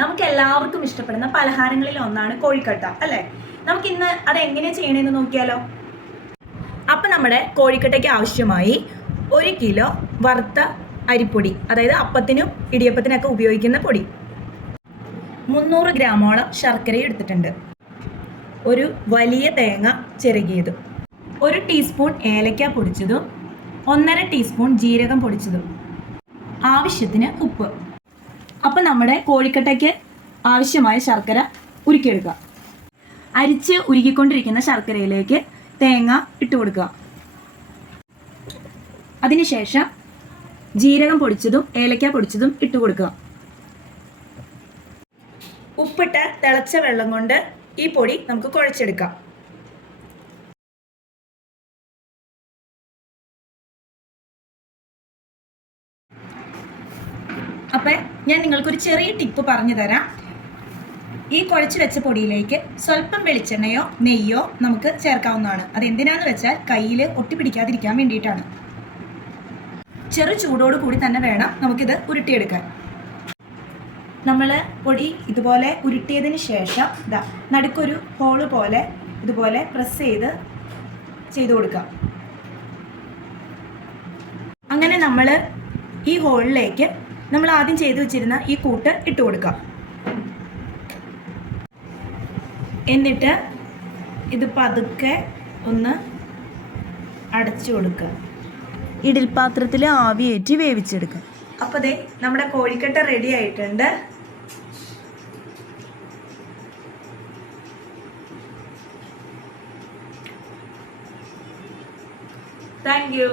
നമുക്ക് എല്ലാവർക്കും ഇഷ്ടപ്പെടുന്ന പലഹാരങ്ങളിൽ ഒന്നാണ് കോഴിക്കട്ട അല്ലേ? നമുക്ക് ഇന്ന് അത് എങ്ങനെയാണ് ചെയ്യണമെന്ന് നോക്കിയാലോ. അപ്പം നമ്മുടെ കോഴിക്കട്ടയ്ക്ക് ആവശ്യമായി 1 കിലോ വറുത്ത അരിപ്പൊടി, അതായത് അപ്പത്തിനും ഇടിയപ്പത്തിനൊക്കെ ഉപയോഗിക്കുന്ന പൊടി, 300 ഗ്രാമോളം ശർക്കരയും എടുത്തിട്ടുണ്ട്, ഒരു വലിയ തേങ്ങ ചിരകിയതും, 1 ടീസ്പൂൺ ഏലക്ക പൊടിച്ചതും, 1.5 ടീസ്പൂൺ ജീരകം പൊടിച്ചതും, ആവശ്യത്തിന് ഉപ്പ്. അപ്പം നമ്മുടെ കോഴിക്കട്ടയ്ക്ക് ആവശ്യമായ ശർക്കര ഉരുക്കിയെടുക്കുക. അരിച്ച് ഉരുക്കിക്കൊണ്ടിരിക്കുന്ന ശർക്കരയിലേക്ക് തേങ്ങ ഇട്ട് കൊടുക്കുക. അതിനുശേഷം ജീരകം പൊടിച്ചതും ഏലക്ക പൊടിച്ചതും ഇട്ട് കൊടുക്കുക. ഉപ്പിട്ട് തിളച്ച വെള്ളം കൊണ്ട് ഈ പൊടി നമുക്ക് കുഴച്ചെടുക്കാം. അപ്പം ഞാൻ നിങ്ങൾക്കൊരു ചെറിയ ടിപ്പ് പറഞ്ഞു തരാം. ഈ കുഴച്ച് വെച്ച പൊടിയിലേക്ക് സ്വല്പം വെളിച്ചെണ്ണയോ നെയ്യോ നമുക്ക് ചേർക്കാവുന്നതാണ്. അത് എന്തിനാന്ന് വെച്ചാൽ കയ്യിൽ ഒട്ടിപ്പിടിക്കാതിരിക്കാൻ വേണ്ടിയിട്ടാണ്. ചെറു ചൂടോട് കൂടി തന്നെ വേണം നമുക്കിത് ഉരുട്ടിയെടുക്കാൻ. നമ്മൾ പൊടി ഇതുപോലെ ഉരുട്ടിയതിന് ശേഷം നടുക്കൊരു ഹോള് പോലെ ഇതുപോലെ പ്രസ് ചെയ്ത് കൊടുക്കാം. അങ്ങനെ നമ്മൾ ഈ ഹോളിലേക്ക് നമ്മൾ ആദ്യം ചെയ്തു വെച്ചിരുന്ന ഈ കൂട്ട് ഇട്ട് കൊടുക്കാം. എന്നിട്ട് ഇത് പതുക്കെ ഒന്ന് അടച്ചു കൊടുക്കുക. ഇഡൽപാത്രത്തിൽ ആവിയേറ്റി വേവിച്ചെടുക്കുക. അപ്പോൾ ദേ നമ്മുടെ കോഴിക്കട്ട റെഡി ആയിട്ടുണ്ട്. Thank you.